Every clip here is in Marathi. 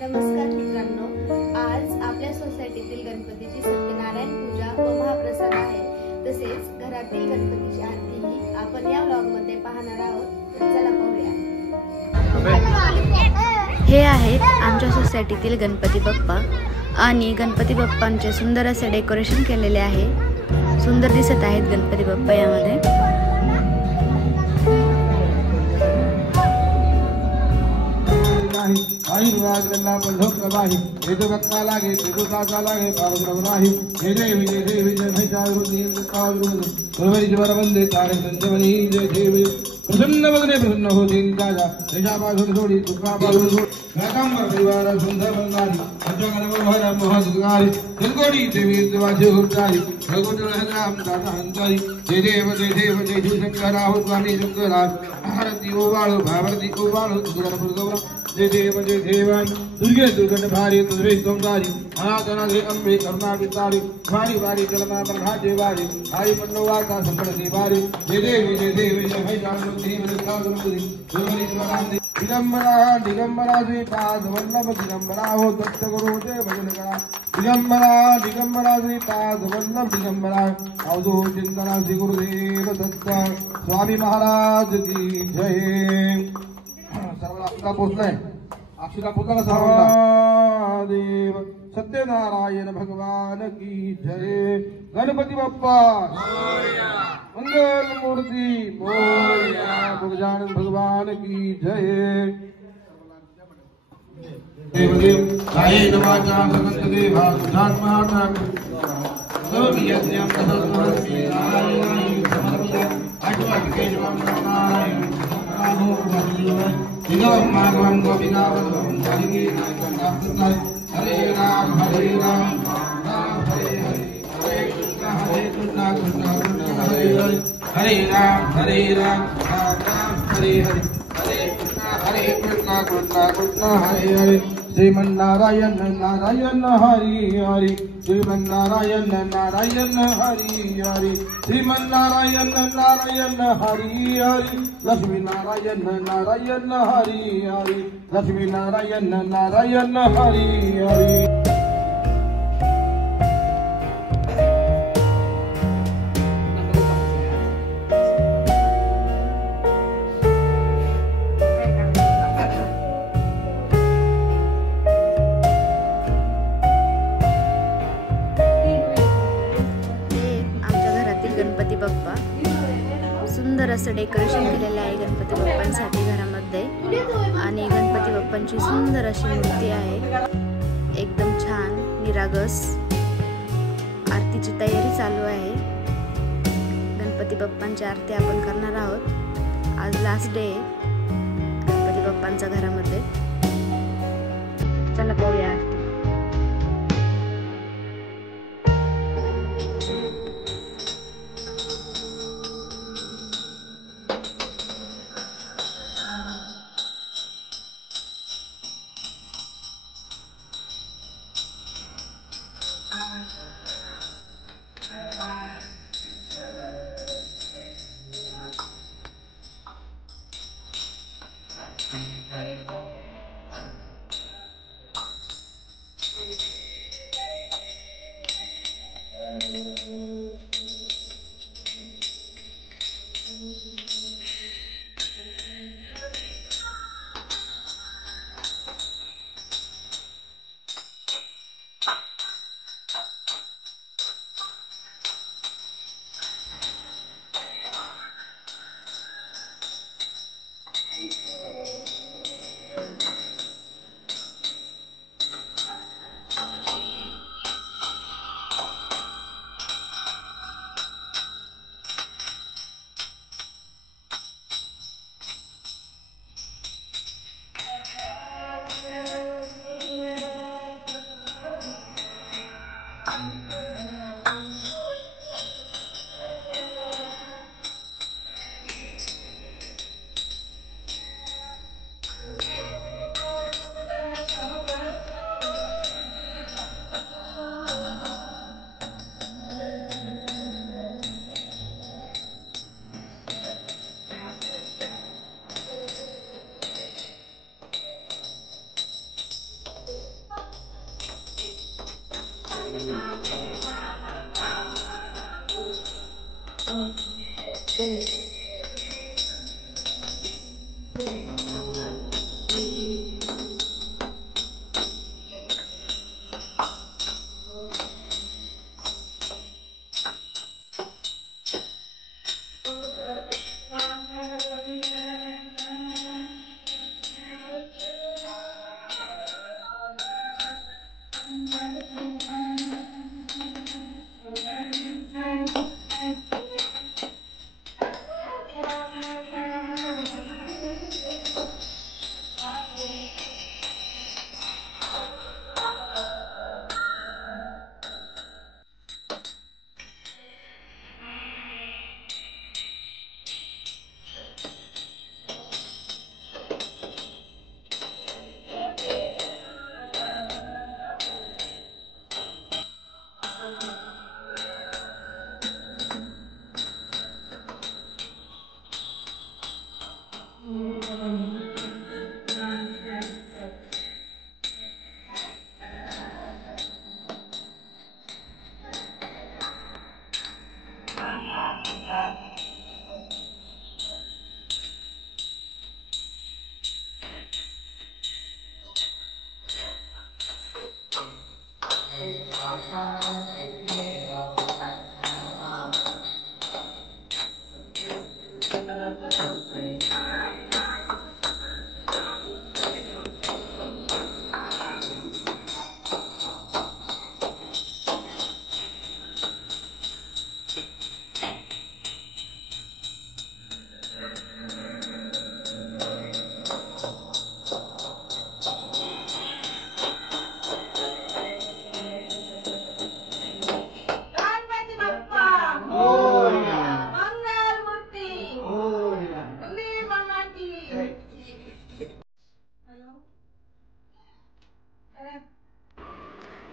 नमस्कार मित्रांनो, आज आपल्या सोसायटीतील गणपतीची सत्यनारायण पूजा व महाप्रसाद आहे. तसेच घरातील गणपतीची आरतीही आपण या व्लॉग मध्ये पाहणार आहोत. चला पाहूया. हे आहेत आमच्या सोसायटीतील गणपती बाप्पा आणि गणपती बाप्पांचे सुंदर असे डेकोरेशन केलेले आहे. सुंदर दिसत आहेत गणपती बाप्पा यामध्ये. आयुर्वाद गंगा बंधो प्रवाही हे तो भक्ता लागे हे तो साचा लागे पावन नाही हे देवी जय भैचारुनी कावरुनी सर्वरी वरवंदे तारे संजवनी जय देवी प्रसन्न बगने प्रसन्न हो दिन राजा तेजा बाजून सोडी तुका बाजून सोड राकांबर परिवार सुंदर बंगारी अजगन मनोहर महदगारी दिलगोडी देवी देवाचे उपचारी भगवत राम दादा हंतारी जय देव जय शंकर राहुल स्वामी शंकर भारती ओवाळो भारती ओवाळो तुझा प्रगवा जय देव दुर्गे दुर्गट भारी तुझे सौंदारी अनाथनाथे अंबे करुणा वितारी वारी वारी जलमा प्रभाते वारी आई मंडोवाता संकट निवारी जय देवी जय भैजानुमती मदकानुमती दुर्गरी वरांदे दिगंबरा श्री पाद वल्लभ दिगंबरा हो दत्त गुरु जय भजन करा दिगंबरा श्री पाद वल्लभ दिगंबरा अवधू चिंतना श्री गुरुदेव दत्त स्वामी महाराज की जय. सर्वांना अक्षरा पोचलाय. अक्षरा पोचला का सर्वांना? देव सत्यनारायण भगवान की जय. गणपती बाप्पा मंगल मूर्ती मोरया. गजानन भगवान की जय. देवदेव कायेन वाचा सकलदेवा सुधात्मात्मा सर्वयज्ञं तदस्मरति नारायणाय समर्पयामि. आठवण केशवं नारायण नामो भगवान दिगं मागवं गोविंदावं हरिगे नायकं हरे राम राम हरे हरे हरे कृष्ण कृष्ण कृष्ण हरे हरे हरे राम राम राम हरे हरे हरे कृष्ण कृष्ण कृष्ण हरे हरे. श्रीमन्नारायण नारायण हरि हरि श्रीमन्नारायण नारायण हरि हरि श्रीमन्नारायण नारायण हरि हरि लक्ष्मी नारायण नारायण हरि हरि लक्ष्मी नारायण नारायण हरि हरि. गणपती बाप्पा सुंदर असं डेकोरेशन केलेलं आहे गणपती बाप्पांसाठी घरामध्ये. आणि गणपती बाप्पांची सुंदर अशी मूर्ती आहे, एकदम छान निरागस. आरतीची तयारी चालू आहे. गणपती बाप्पांची आरती आपण करणार आहोत. आज लास्ट डे गणपती बाप्पांच्या घरामध्ये. चला पाहूया.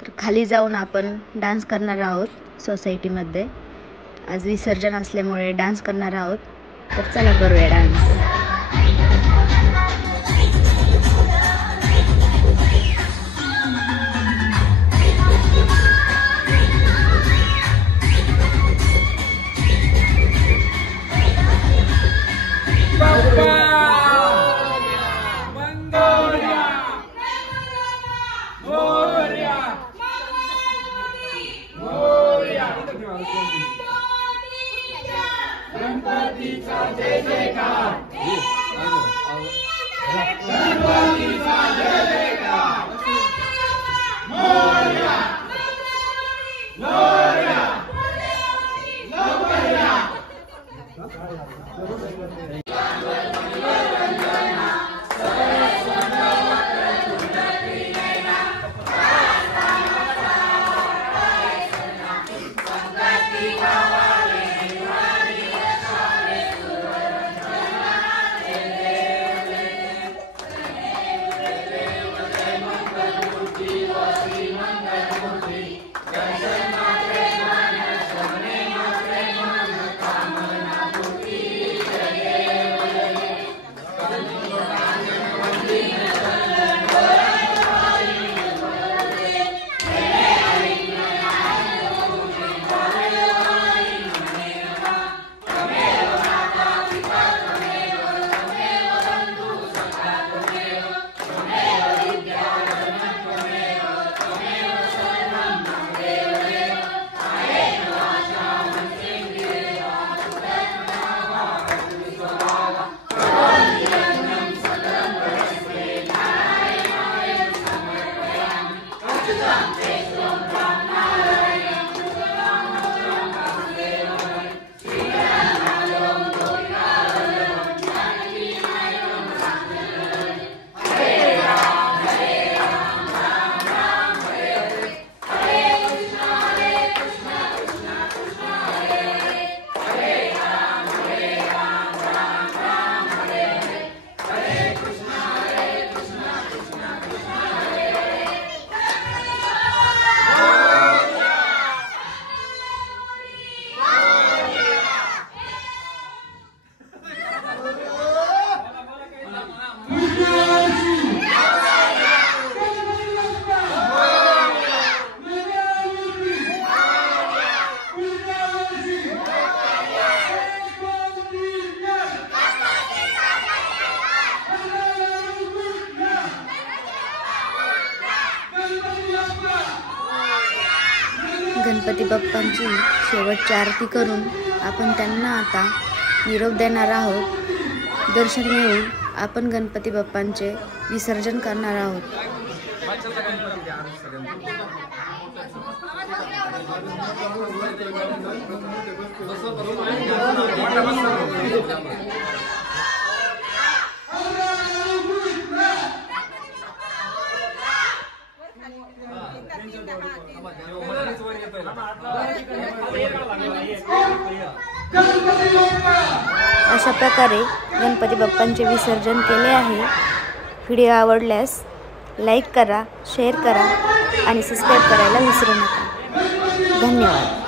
तर खाली जाऊन आपण डान्स करणार आहोत सोसायटीमध्ये. आज विसर्जन असल्यामुळे डान्स करणार आहोत. तर चला करूया डान्स. गणपतीचा जय जयकार. गणपती बाप्पांची शेवटची आरती करून आपण त्यांना आता निरोप देणार आहोत। दर्शन घेऊन आपण गणपती बाप्पांचे विसर्जन करणार आहोत। अशा प्रकारे गणपती बाप्पांचे विसर्जन केले आहे। व्हिडिओ आवडल्यास लाईक करा, शेअर करा आणि सबस्क्राईब करायला विसरू नका। धन्यवाद।